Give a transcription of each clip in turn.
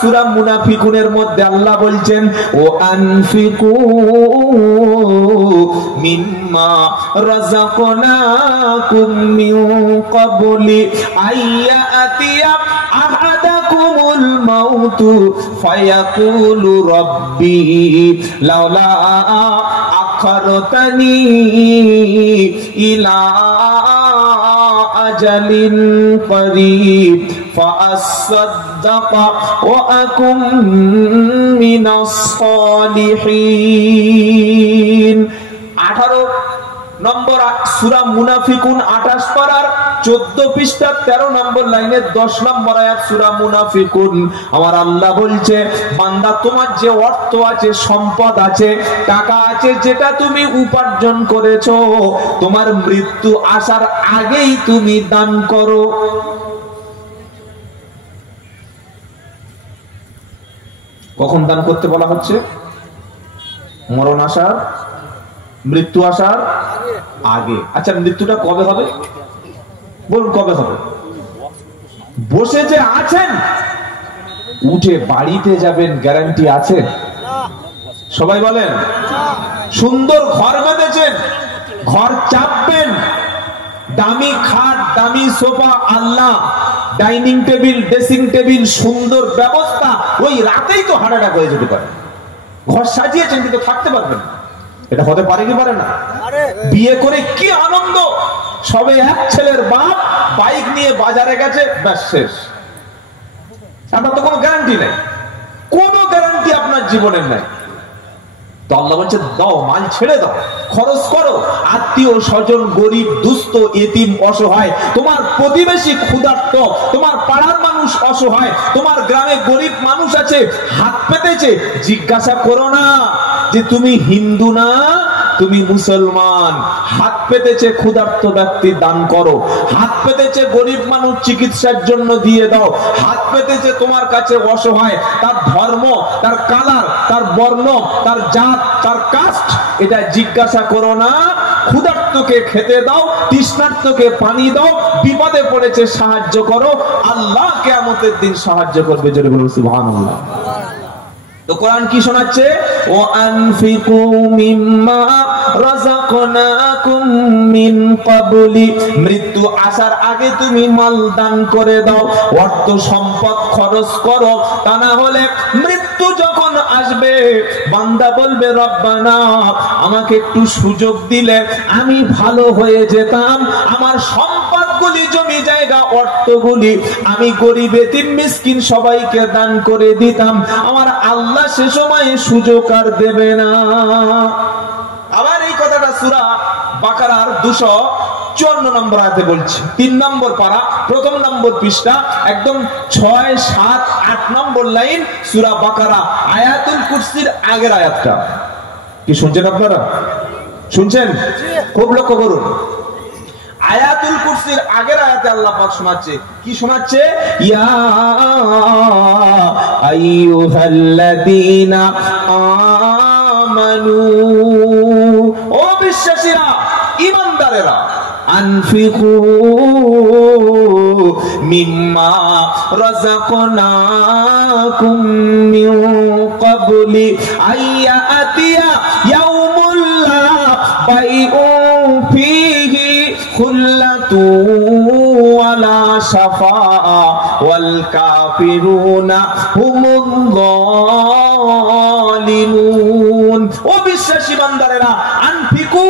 সূরা মুনাফিকুনের মধ্যে আল্লাহ বলছেন ও আনফিকু মিম্মা রাযাকনাকুম মিন ক্বাবলি আইয়াতিয়া আহাদাকুমুল মাউতু ফায়াকুলু রাব্বি লাউলা আখারতানি ইলা আজালিন করিব ফাআসাদদাকা ওয়া আকুম মিনাস সালিহিন। 18 নম্বর সূরা মুনাফিকুন 28 পারার 14 পৃষ্ঠা 13 নম্বর লাইনের 10 নম্বর আয়াত সূরা মুনাফিকুন। আমার আল্লাহ বলছে বান্দা তোমার যে অর্থ আছে, সম্পদ আছে, টাকা আছে, যেটা তুমি উপার্জন করেছো, তোমার মৃত্যু আসার আগেই তুমি দান করো। কখন দান করতে বলা হচ্ছে? মরণ আসার, মৃত্যু আসার আগে। আচ্ছা, মৃত্যুটা কবে হবে বলুন? কবে হবে? বসে যে আছেন, উঠে বাড়িতে যাবেন গ্যারান্টি আছে? সবাই বলেন। সুন্দর ঘর বেঁধেছেন, ঘর চাপবেন, দামি খাট, দামি সোফা, আল্লাহ ডাইনিং টেবিল, ড্রেসিং টেবিল, সুন্দর ব্যবস্থা, ওই রাতেই তো হার্ট অ্যাটাক হয়ে যেতে পারে। ঘর সাজিয়েছেন কিন্তু থাকতে পারবেন, এটা হতে পারে কি পারে না? বিয়ে করে কি আনন্দ, সবে এক ছেলের বাপ বাইক নিয়ে বাজারে গেছে, ব্যাস শেষ। আপনার তো কোনো গ্যারান্টি নেই, কোনো গ্যারান্টি আপনার জীবনের নেই। তো আল্লাহ বলছে দাও, মাল ছেড়ে দাও, খরচ করো। আত্মীয় স্বজন, গরিব, দুস্থ, এতিম, অসহায়, তোমার প্রতিবেশী ক্ষুধার্ত, তোমার পাড়ার মানুষ অসহায়, তোমার গ্রামে গরিব মানুষ আছে হাত পেতেছে, জিজ্ঞাসা করো না যে তুমি হিন্দু না তুমি মুসলমান। হাত পেতেছে ক্ষুধার্ত ব্যক্তি, দান করো। হাত পেতেছে গরিব মানুষ, চিকিৎসার জন্য দিয়ে দাও। হাত পেতেছে তোমার কাছে অসহায়, তার ধর্ম, তার কালার, তার বর্ণ, তার জাত, তার কাস্ট, এটা জিজ্ঞাসা করো না। ক্ষুধার্তকে খেতে দাও, তৃষ্ণার্তকে পানি দাও, বিপদে পড়েছে সাহায্য করো। আল্লাহ কিয়ামতের দিন সাহায্য করবে। জোরে বলুন সুবহানাল্লাহ। তো কোরআন কি শোনাচ্ছে? ও আনফিকু মিম্মা রাযাকনাকুম মিন ক্বাবলি, মৃত্যু আসার আগে তুমি মাল দান করে দাও, অর্থ সম্পদ খরচ করো। তা না হলে মৃত্যু যখন আসবে বান্দা বলবে রব্বানা আমাকে একটু সুযোগ দিলে আমি ভালো হয়ে যেতাম, আমার সম্পদগুলি, জমি জায়গা, অর্থগুলি আমি গরিব, এতিম, মিসকিন সবাইকে দান করে দিতাম। আমার আল্লাহ সে সময় সুযোগ আর দেবে না। আবার এই কথাটা সূরা বাকারার 254 নম্বর আয়াতে বলছে, 3 নম্বর পারা, 1 নম্বর পৃষ্ঠা, একদম 6, 7, 8 নম্বর লাইন সূরা বাকারা, আয়াতুল কুরসির আগের আয়াতটা। কি শুনছেন আপনারা? শুনছেন? খুব লক্ষ্য করুন। আয়াতুল কুরসির আগের আয়াতে আল্লাহ পাক শোনাচ্ছে, কি শোনাচ্ছে? ইয়া আইয়ুহাল্লাযীনা আমানু, ও বিশ্বাসীরা, ঈমানদারেরা, আনফিকু মিম্মা রাযাকনাকুম মিন ক্বাবলি আইয়াতিয়া ইয়াউমুল লা বাইউন ফীহি খুল্লাতু ওয়ালা শাফাআ ওয়াল কাফিরুনা হুমুল যালিমুন। ও বিশ্বাসী বান্দারেরা, আনফিকু,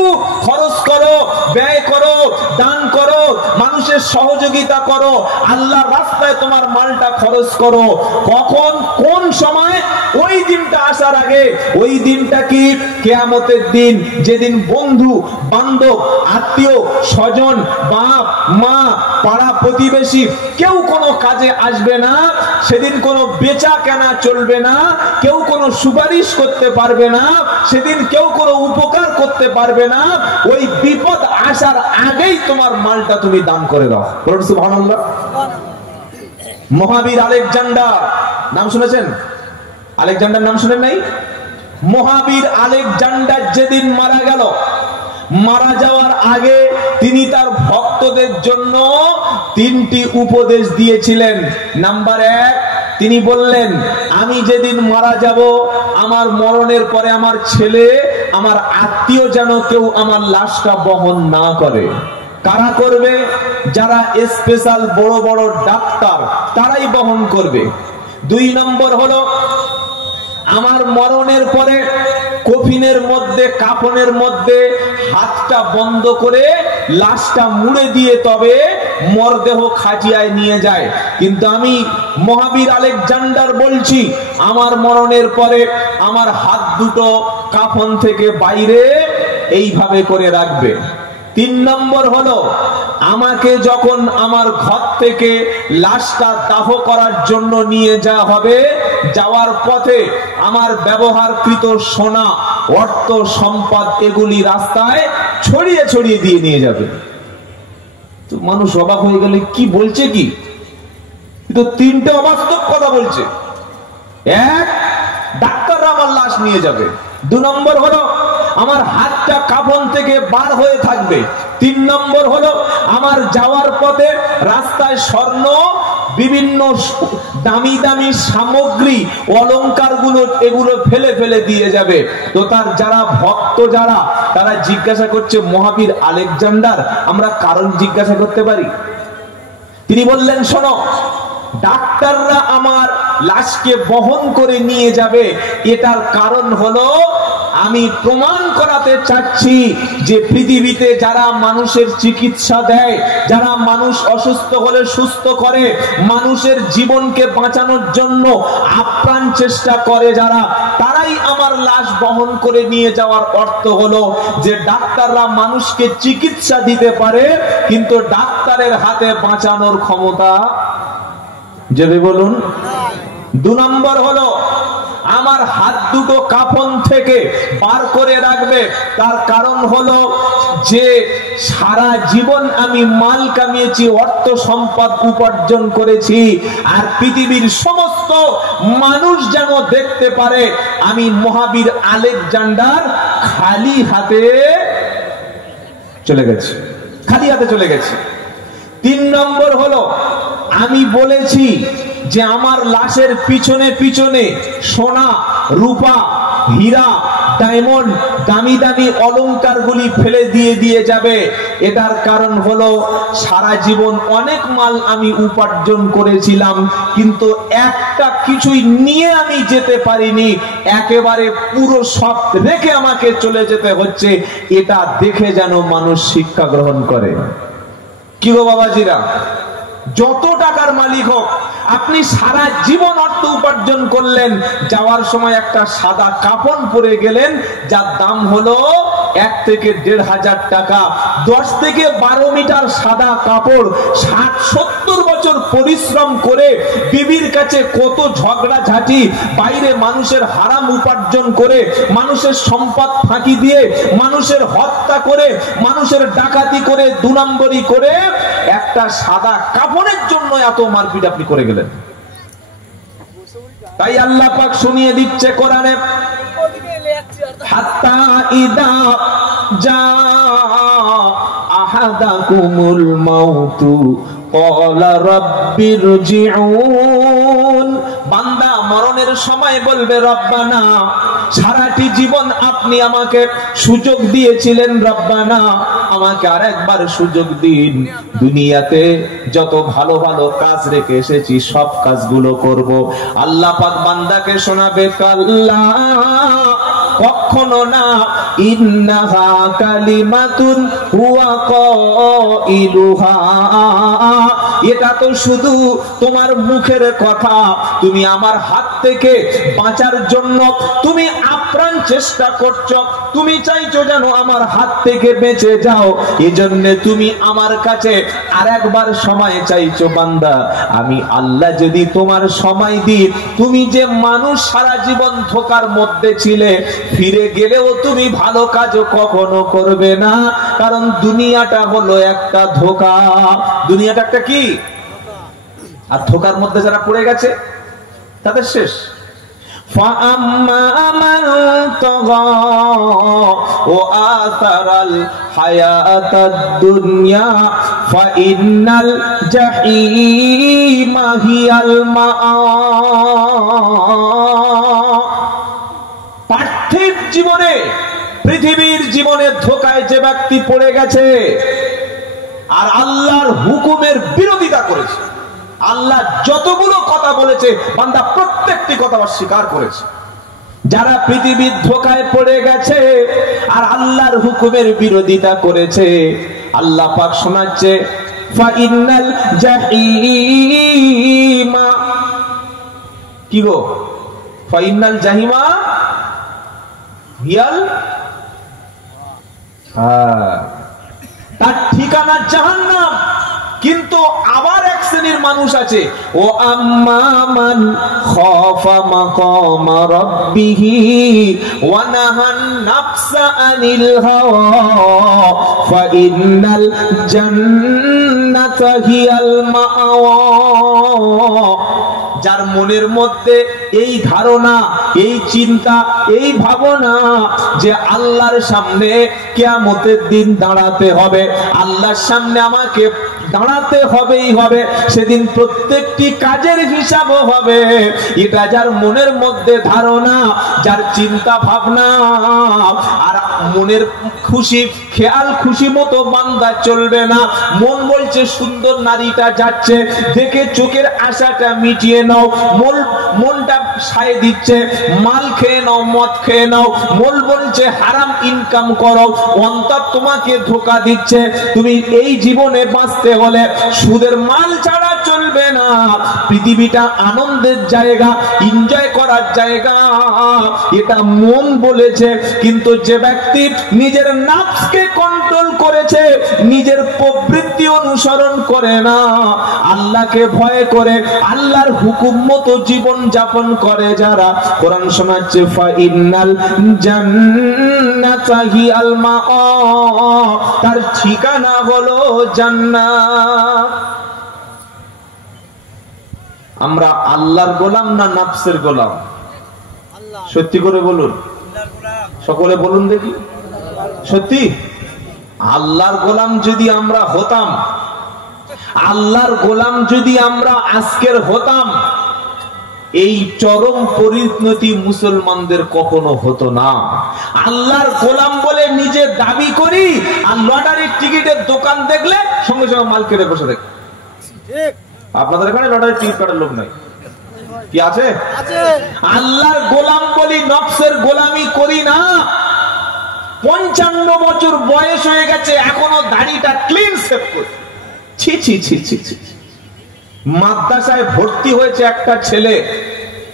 খরচ করো, ব্যয় করো, দান করো, মানুষের সহযোগিতা করো, আল্লাহর রাস্তায় তোমার মালটা খরচ করো। কখন, কোন সময়? ওই দিনটা আসার আগে। ওই দিনটা কি? কিয়ামতের দিন, যেদিন বন্ধু বান্ধব, আত্মীয় স্বজন, বাপ মা, পাড়া প্রতিবেশী কেউ কোনো কাজে আসবে না। সেদিন কোনো বেচা কেনা চলবে না, কেউ কোনো সুপারিশ করতে পারবে না, সেদিন কেউ কোনো উপকার করতে পারবে না। ওই বিপদ আসার আগেই তোমার মালটা তুমি দান করে দাও। বলুন সুবহানাল্লাহ। মহাবীর আলেকজান্ডার নাম শুনেছেন? আলেকজান্ডার নাম শুনেন নাই? মহাবীর আলেকজান্ডার যেদিন মারা গেল, মারা যাওয়ার আগে তিনি তার ভক্তদের জন্য 3টি উপদেশ দিয়েছিলেন। নাম্বার 1, তিনি বললেন, আমি যেদিন মারা যাব, আমার মরণের পরে আমার ছেলে, আমার আত্মীয় যেন কেউ আমার লাশটা বহন না করে। কারা করবে? যারা স্পেশাল বড় বড় ডাক্তার, তারাই বহন করবে। 2 নম্বর হলো, আমার মরণের পরে কফিনের মধ্যে, কাফনের মধ্যে হাতটা বন্ধ করে লাশটা মুড়ে দিয়ে তবে মরদেহ খাটিয়ায় নিয়ে যায়। কিন্তু আমি মহাবীর আলেকজান্ডার বলছি, আমার মরণের পরে আমার হাত দুটো কাফন থেকে বাইরে এইভাবে করে রাখবে। 3 নম্বর হলো, আমাকে যখন আমার ঘর থেকে লাশটা দাহ করার জন্য নিয়ে যাওয়া হবে, যাওয়ার পথে আমার ব্যবহারকৃত সোনা, অর্থ, সম্পদ এগুলি রাস্তায় ছড়িয়ে ছড়িয়ে দিয়ে নিয়ে যাবে। তো মানুষ অবাক হয়ে গেলে, কি বলছে কি? কিন্তু 3টে অবাস্তব কথা বলছে। 1, ডাক্তাররা আমার লাশ নিয়ে যাবে। 2 নম্বর হলো, আমার হাতটা কাফন থেকে বার হয়ে থাকবে। 3 নম্বর হলো, আমার যাওয়ার পথে রাস্তায় স্বর্ণ, বিভিন্ন দামি দামি সামগ্রী, অলংকার গুলো, এগুলো ফেলে ফেলে দিয়ে যাবে। তো তার যারা ভক্ত, যারা, তারা জিজ্ঞাসা করছে, মহাবীর আলেকজান্ডার, আমরা কারণ জিজ্ঞাসা করতে পারি? তিনি বললেন, শোনো, ডাক্তাররা আমার লাশকে বহন করে নিয়ে যাবে, এটার কারণ হলো আমি প্রমাণ করাতে চাচ্ছি যে পৃথিবীতে যারা মানুষের চিকিৎসা দেয়, যারা মানুষ অসুস্থ হলে সুস্থ করে, মানুষের জীবনকে বাঁচানোর জন্য আপ্রাণ চেষ্টা করে যারা, তারাই আমার লাশ বহন করে নিয়ে যাওয়ার অর্থ হলো যে ডাক্তাররা মানুষকে চিকিৎসা দিতে পারে, কিন্তু ডাক্তারের হাতে বাঁচানোর ক্ষমতা যাবে, বলুন। 2 নম্বর হলো, আমার হাত দুটো কাফন থেকে বার করে রাখবে, তার কারণ হলো যে সারা জীবন আমি মাল কামিয়েছি, অর্থ সম্পদ উপার্জন করেছি, আর পৃথিবীর সমস্ত মানুষ যেন দেখতে পারে আমি মহাবীর আলেকজান্ডার খালি হাতে চলে গেছি, খালি হাতে চলে গেছি। 3 নম্বর হলো, আমি বলেছি যে আমার লাশের পিছনে পিছনে সোনা, রূপা, হীরা, ডায়মন্ড, দামি দামি অলংকার গুলি ফেলে দিয়ে দিয়ে যাবে। এটার কারণ হলো সারা জীবন অনেক মাল আমি উপার্জন করেছিলাম, কিন্তু একটা কিছুই নিয়ে আমি যেতে পারিনি, একেবারে পুরো সব রেখে আমাকে চলে যেতে হচ্ছে। এটা দেখে যেন মানুষ শিক্ষা গ্রহণ করে। কি গো বাবাজিরা, যত টাকার মালিক হোক, আপনি সারা জীবন অর্থ উপার্জন করলেন, যাওয়ার সময় একটা সাদা কাফন পরে গেলেন, যার দাম হলো 1 থেকে 1,500 টাকা। 10 থেকে 12 মিটার সাদা কাপড়, 60-70 বছর পরিশ্রম করে বিবির কাছে কত ঝগড়া ঝাঁটি, বাইরে মানুষের হারাম উপার্জন করে, মানুষের সম্পদ ফাঁকি দিয়ে, মানুষের হত্যা করে, মানুষের ডাকাতি করে, 2 নম্বরই করে, একটা সাদা কাফনের জন্য এত মারপিট আপনি করে গেলেন। তাই আল্লাহ পাক শুনিয়ে দিচ্ছে কোরআনে, হাত্তা ইদা জা আহাদাকুমুল মাউতু ক্বালা রাব্বিরজিউন। বান্দা মরণের সময় বলবে, রব্বানা, সারাটি জীবন আপনি আমাকে সুযোগ দিয়েছিলেন, রব্বানা আমাকে আরেকবার সুযোগ দিন, দুনিয়াতে যত ভালো ভালো কাজ রেখে এসেছি সব কাজগুলো করব। আল্লাহ পাক বান্দাকে শোনাবে, কাল্লা, কখনো না, ইন্নাহা কালিমাতুন হুয়া কাইলুহা, এটা তো শুধু তোমার মুখের কথা, তুমি আমার হাত থেকে বাঁচার জন্য তুমি আপ্রাণ চেষ্টা করছো, তুমি চাইছো যেন আমার হাত থেকে বেঁচে যাও, এজন্য তুমি আমার কাছে আরেকবার সময় চাইছো। বান্দা, আমি আল্লাহ যদি তোমার সময় দিই, তুমি যে মানুষ সারা জীবন ধোঁকার মধ্যে ছিলে, ফিরে গেলেও তুমি ভালো কাজও কখনো করবে না, কারণ দুনিয়াটা হলো একটা ধোঁকা। দুনিয়াটা একটা কি? আর ধোঁকার মধ্যে যারা পড়ে গেছে তাদের শেষ। فأما من طغى وآثر الحياة الدنيا فإن الجحيم هي المأوى। পার্থিব জীবনে, পৃথিবীর জীবনে ধোঁকায় যে ব্যক্তি পড়ে গেছে আর আল্লাহর হুকুমের বিরোধিতা করেছে, আল্লাহ যতগুলো কথা বলেছে বান্দা প্রত্যেকটি কথা অস্বীকার করেছে। যারা পৃথিবীর ধোঁকায় পড়ে গেছে আর আল্লাহর হুকুমের বিরোধিতা করেছে, আল্লাহ পাক শোনাচ্ছে ফাইনাল জাহিমা, কি গো, ফাইনাল জাহিমা হিয়াল, তার ঠিকানা জাহান্নাম। কিন্তু আবার এক শ্রেণীর মানুষ আছে, ও আম্মা মান খাফা মাকাম রাব্বিহি ওয়া নাহান নাফসা আনিল হাওয়া ফাইনাল জান্নাতা হিয়াল মাওয়া। যার মনের মধ্যে এই ধারণা, এই চিন্তা, এই ভাবনা যে আল্লাহর সামনে কিয়ামতের দিন দাঁড়াতে হবে, আল্লাহর সামনে আমাকে দাঁড়াতে হবেই হবে, সেদিন প্রত্যেকটি কাজের হিসাবও হবে, এটা যার মনের মধ্যে ধারণা, যার চিন্তা ভাবনা, আর মনের খুশি খেয়াল খুশি মতো বান্দা চলবে না। মন বলছে সুন্দর নারীটা যাচ্ছে, দেখে চোখের আশাটা মিটিয়ে নাও, মনটা সায় দিচ্ছে মাল খেয়ে নাও, মদ খেয়ে নাও, মন বলছে হারাম ইনকাম করো, অন্তর তোমাকে ধোঁকা দিচ্ছে। তুমি এই জীবনে বাঁচতে হলে সুদের মাল ছাড়া চলবে না। পৃথিবীটা আনন্দের জায়গা, এনজয় করার জায়গা, এটা মন বলেছে। কিন্তু যে ব্যক্তি নিজের নাফসকে কন্ট্রোল করেছে, নিজের প্রবৃত্তি অনুসরণ করে না, আল্লাহকে ভয় করে আল্লাহর হুকুম মতো জীবন যাপন করে যারা, কোরআন শোনাচ্ছে ফাইনাল জান্নাতা হিয়াল মাআ, তার ঠিকানা হলো জান্নাত। আমরা আল্লাহর গোলাম না নাফসের গোলাম? সত্যি করে বলুন, সকলে বলুন দেখি, সত্যি? আল্লাহর গোলাম যদি আমরা হতাম, আল্লাহর গোলাম যদি আমরা আজকের হতাম, এই চরম পরিণতি মুসলমানদের কখনো হতো না। আল্লাহর গোলাম বলে নিজে দাবি করি, আর লটারির টিকিটের দোকান দেখলে সঙ্গে সঙ্গে মাল কেটে বসে দেখে। আপনাদের এখানে লটারির টিকিট কাটার লোক নাই কি আছে? আল্লাহর গোলাম বলি, নফসের গোলামি করি না। 55 বছর বয়স হয়ে গেছে, এখনো দাড়িটা ক্লিন শেভ করে। ছি ছি ছি ছি ছি। মাদ্রাসায় ভর্তি হয়েছে একটা ছেলে,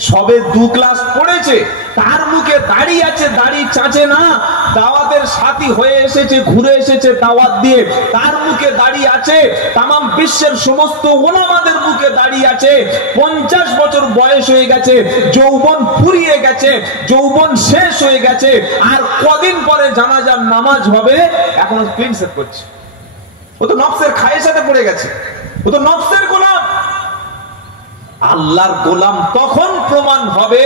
সবে 2 ক্লাস পড়েছে, তার মুখে দাড়ি আছে, দাড়ি চাচে না। দাওয়াতের সাথী হয়ে এসেছে, ঘুরে এসেছে দাওয়াত দিয়ে, তার মুখে দাড়ি আছে। তামাম বিশ্বের সমস্ত ওলামাদের মুখে দাড়ি আছে। 50 বছর বয়স হয়ে গেছে, যৌবন ফুরিয়ে গেছে, যৌবন শেষ হয়ে গেছে, আর কদিন পরে জানাজার নামাজ হবে, এখনো ক্লিন শেভ করছে। ও তো নফসের খায়ের সাথে পড়ে গেছে, ও তো নফসের গোলাম। আল্লাহর গোলাম তখন প্রমাণ হবে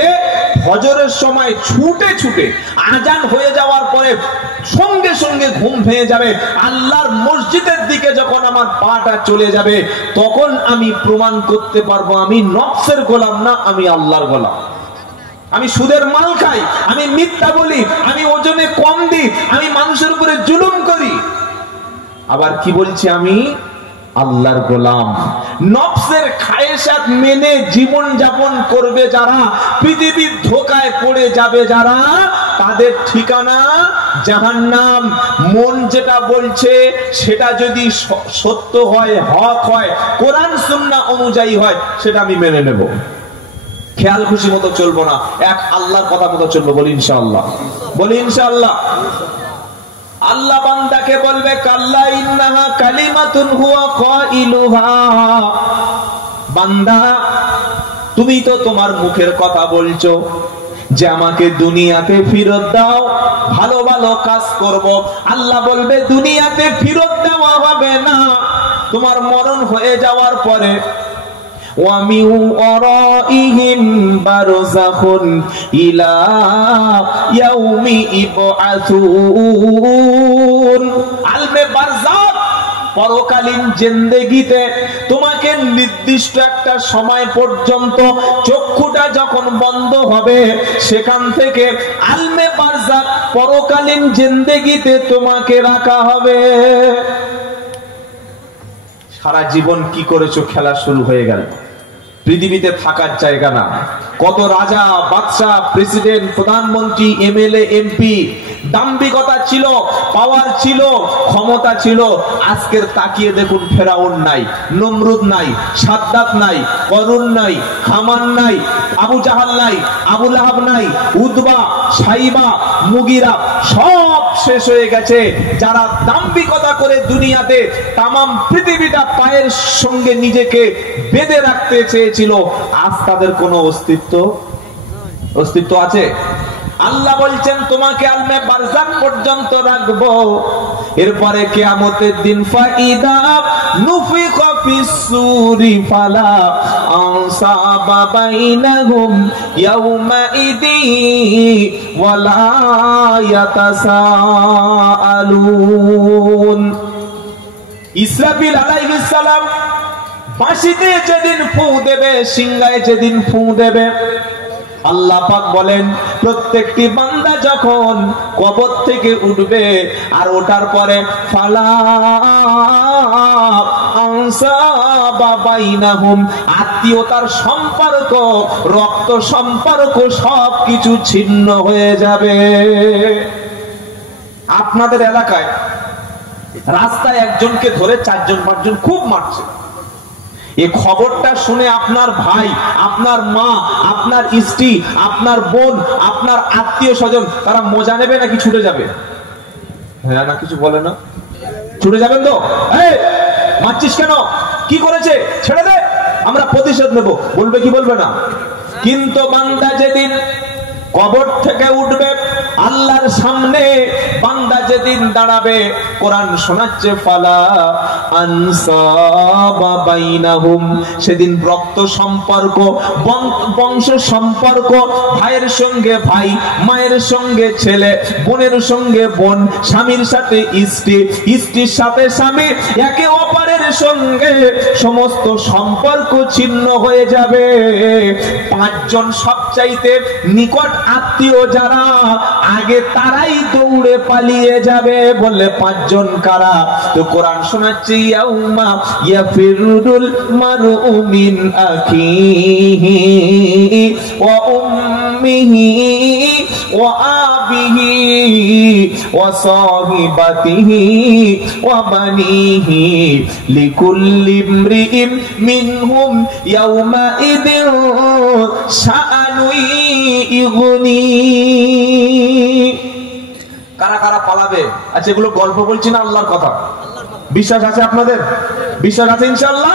ফজরের সময় ছুটে ছুটে, আজান হয়ে যাওয়ার পরে সঙ্গে সঙ্গে ঘুম ভেঙে যাবে, আল্লাহর মসজিদের দিকে যখন আমার পাটা চলে যাবে, তখন আমি প্রমাণ করতে পারবো আমি নফসের গোলাম না, আমি আল্লাহর গোলাম। আমি সুদের মাল খাই, আমি মিথ্যা বলি, আমি ওজনে কম দিই, আমি মানুষের উপরে জুলুম করি, আবার কি বলছি, আমি আল্লাহর গোলাম। নফসের খায়েশাত মেনে জীবন যাপন করবে যারা, পৃথিবীর ধোঁকায় পড়ে যাবে যারা, তাদের ঠিকানা জাহান্নাম। মন যেটা বলছে সেটা যদি সত্য হয়, হক হয়, কোরআন সুন্নাহ অনুযায়ী হয়, সেটা আমি মেনে নেব। খেয়াল খুশি মতো চলবো না, এক আল্লাহর কথা মতো চলবো। বলি ইনশাআল্লাহ, বলি ইনশাআল্লাহ। আল্লাহ বান্দাকে বলবে কাল্লা ইন্নাহা কালিমাতুন হুয়া কাইলুহা, বান্দা তুমি তো তোমার মুখের কথা বলছো যে আমাকে দুনিয়াতে ফেরত দাও, ভালো ভালো কাজ করব। আল্লাহ বলবে দুনিয়াতে ফেরত দেওয়া হবে না, তোমার মরণ হয়ে যাওয়ার পরে ওয়া মিন ওয়ারাইহিম বারযাখুন ইলা ইয়াউমি ইবআসুন। আলমে বারযাখ পরকালীন জিন্দেগিতে তোমাকে নির্দিষ্ট একটা সময় পর্যন্ত চক্ষুটা যখন বন্ধ হবে সেখান থেকে আলমে বারযাখ পরকালীন জিন্দেগিতে তোমাকে রাখা হবে। সারা জীবন কি করেছো খেলা শুরু হয়ে গেল। পৃথিবীতে থাকার জায়গা না। কত রাজা বাদশা প্রেসিডেন্ট প্রধানমন্ত্রী এমএলএ এমপি দাম্ভিকতা ছিল, পাওয়ার ছিল, ক্ষমতা ছিল। আজকের তাকিয়ে দেখুন ফেরাউন নাই, নমরুদ নাই, সাদ্দাত নাই, করুন নাই, হামান নাই, আবু জাহাল নাই, আবু লাহাব নাই, উতবা, সাইবা, মুগিরা সব শেষ হয়ে গেছে। যারা দাম্ভিকতা করে দুনিয়াতে তামাম পৃথিবীটা পায়ের সঙ্গে নিজেকে বেঁধে রাখতে চেয়েছিল, আজ তাদের কোনো অস্তিত্ব আছে? আল্লাহ বলছেন তোমাকে আলমে বারযাখ পর্যন্ত রাখবো। এরপরে কিয়ামতের দিন ফাইদা নুফিখা ফিস-সূরি ফালা আনসাবা বাইনাহুম ইয়াওমাইদি ওয়ালা ইয়াতাসাআলুন। ইসরাফিল আলাইহিস সালাম বাঁশিতে যেদিন ফু দেবে, সিংহায় যেদিন ফু দেবে, আল্লাহ পাক বলেন প্রত্যেকটি বান্দা যখন কবর থেকে উঠবে আর ওঠার পরে ফালা আনসাবা বাইনাহুম, আত্মীয়তার সম্পর্ক, রক্ত সম্পর্ক সবকিছু ছিন্ন হয়ে যাবে। আপনাদের এলাকায় রাস্তায় একজনকে ধরে 4-5জন খুব মারছে। এই খবরটা শুনে আপনার ভাই, আপনার মা, আপনার স্ত্রী, আপনার বোন, আপনার আত্মীয় স্বজন তারা মজা নেবে নাকি ছুটে যাবে? হ্যাঁ না কিছু বলে না, ছুটে যাবেন তো? এই মারছিস কেন, কি করেছে, ছেড়ে দে, আমরা প্রতিশোধ নেব, বলবে কি বলবে না? কিন্তু বান্দা যেদিন কবর থেকে উঠবে আল্লাহর সামনে, বান্দা যেদিন দাঁড়াবে, কোরআন শোনাচ্ছে ফালা আনসাবা বাইনাহুম, সেদিন রক্ত সম্পর্ক, বংশ সম্পর্ক, ভাইয়ের সঙ্গে ভাই, মায়ের সঙ্গে ছেলে, বোনের সঙ্গে বোন, স্বামীর সাথে স্ত্রী, স্ত্রীর সাথে স্বামী, একে অপরের সঙ্গে সমস্ত সম্পর্ক ছিন্ন হয়ে যাবে। 5জন সবচাইতে নিকট আত্মীয় যারা, আগে তারাই দৌড়ে পালিয়ে যাবে। বলে 5জন কারা? তো কোরআন শোনাচ্ছে ইয়াউমা ইয়াফিরুল মারউ মিন আখিহি ওয়া উম্মিহি ওয়া আবিহি ওয়া সাহিবাতিহি ওয়া বানিহি লিকুল্লি ইমরিইন মিনহুম ইয়াউমা ইদিন শাআনুন ইগনি। কারা কারা পালাবে? আচ্ছা এগুলো গল্প বলছি না, আল্লাহর কথা। বিশ্বাস আছে আপনাদের? বিশ্বাস আছে ইনশাআল্লাহ?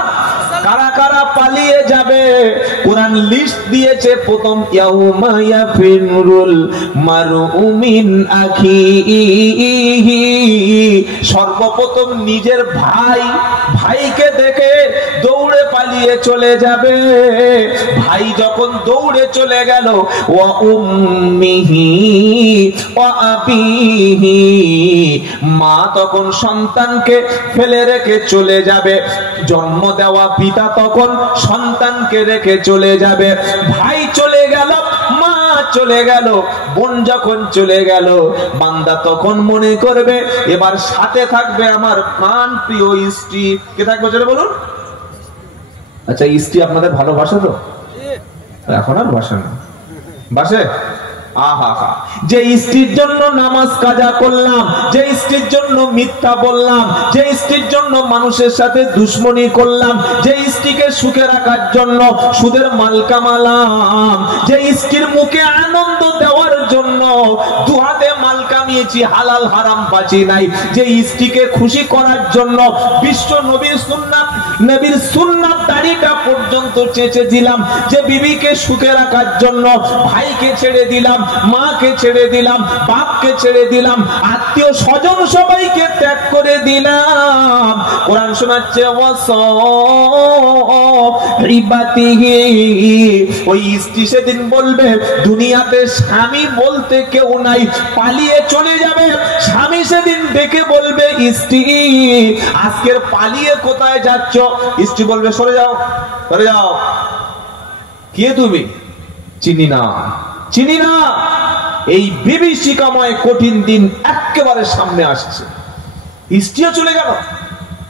কারা কারা পালিয়ে যাবে কোরআন লিস্ট দিয়েছে। প্রথম ইয়াউমা ইয়াফিরুল মারউ মিন আখিহি, সর্বপ্রথম নিজের ভাইকে দেখে দৌড়ে পালিয়ে চলে যাবে। ভাই যখন দৌড়ে চলে গেল, ওয়া উম্মিহি ওয়া আবিহি, মা তখন সন্তানকে ফেলে রেখে চলে যাবে। জন্ম দেওয়া পিতা তখন সন্তানকে রেখে চলে যাবে। ভাই চলে গেল, মা চলে গেল, বোন যখন চলে গেল, বান্দা তখন মনে করবে এবার সাথে থাকবে আমার প্রাণ প্রিয় স্ত্রী। কে থাকবে চলে বলুন? আচ্ছা স্ত্রী আপনাদের ভালোবাসে তো? এখন আর বাসে না, বাসে? আহা, যে স্ত্রীর জন্য নামাজ কাজা করলাম, যে স্ত্রীর জন্য মিথ্যা বললাম, যে স্ত্রীর জন্য মানুষের সাথে দুশ্মনী করলাম, যে স্ত্রীকে সুখে রাখার জন্য সুদের মাল কামালাম, যে স্ত্রীর মুখে আনন্দ দেওয়ার জন্য দুহাতে মাল কামিয়েছি, হালাল হারাম বাঁচি নাই, যে স্ত্রীকে খুশি করার জন্য বিশ্ব নবীর সুন্নাত দাড়িটা পর্যন্ত চেঁচে দিলাম, যে বিবিকে সুখে রাখার জন্য ভাইকে ছেড়ে দিলাম, মাকে ছেড়ে দিলাম, বাপকে ছেড়ে দিলাম, আত্মীয় স্বজন সবাইকে ত্যাগ করে দিলাম। কোরআন শোনাচ্ছে ওই স্ত্রী সেদিন বলবে দুনিয়াতে স্বামী বলতে কেউ নাই, পালিয়ে চলে যাবে। স্বামী সেদিন ডেকে বলবে স্ত্রী আজকের পালিয়ে কোথায় যাচ্ছ? স্ত্রী বলবে সরে যাও, সরে যাও। কে তুমি? চিনি না, চিনি না। এই বিভীষিকাময় কঠিন দিন একেবারে সামনে আসছে, স্ত্রীও চলে গেল।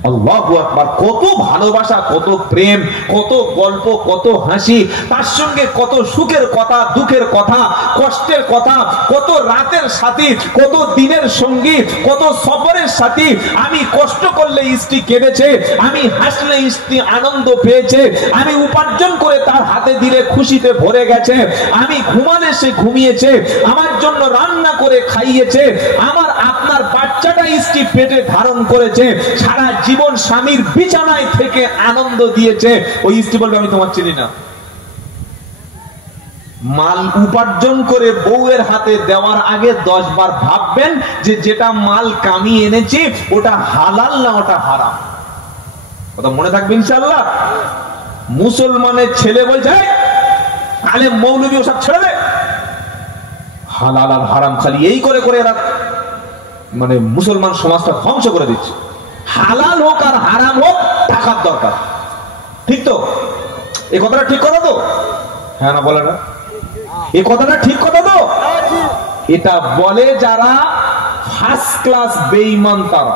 আল্লাহু আকবার। কত ভালোবাসা, কত প্রেম, কত গল্প, কত হাসি, তার সঙ্গে কত সুখের কথা, দুঃখের কথা, কষ্টের কথা, কত রাতের সাথী, কত দিনের সঙ্গী, কত সফরের সাথী। আমি কষ্ট করলে স্ত্রী কেঁদেছে, আমি হাসলে স্ত্রী আনন্দ পেয়েছে, আমি উপার্জন করে তার হাতে দিলে খুশিতে ভরে গেছে, আমি ঘুমালে সে ঘুমিয়েছে, আমার জন্য রান্না করে খাইয়েছে, আমার আপনার বাচ্চাটা স্ত্রী পেটে ধারণ করেছে, সারা জীবন স্বামীর বিছানায় থেকে আনন্দ দিয়েছে। ওই স্ত্রী বলবে আমি তোমার চিনি না। মাল উপার্জন করে বউয়ের হাতে দেওয়ার আগে 10 বার ভাববেন যে যেটা মাল কামিয়ে এনেছি ওটা হালাল না ওটা হারাম। কথা মনে থাকবে ইনশাআল্লাহ। মুসলমানের ছেলে বলছে আলেম মৌলবী ওসব ছেড়ে দে, হালাল আর হারাম খালি এই করে করে এরা মানে মুসলমান সমাজটা ধ্বংস করে দিচ্ছে। হালাল হোক আর হারাম হোক টাকার দরকার, ঠিক তো? এই কথাটা ঠিক কথা তো? হ্যাঁ না বলে না? এই কথাটা ঠিক কথা তো? এটা বলে যারা ফার্স্ট ক্লাস বেঈমান তারা।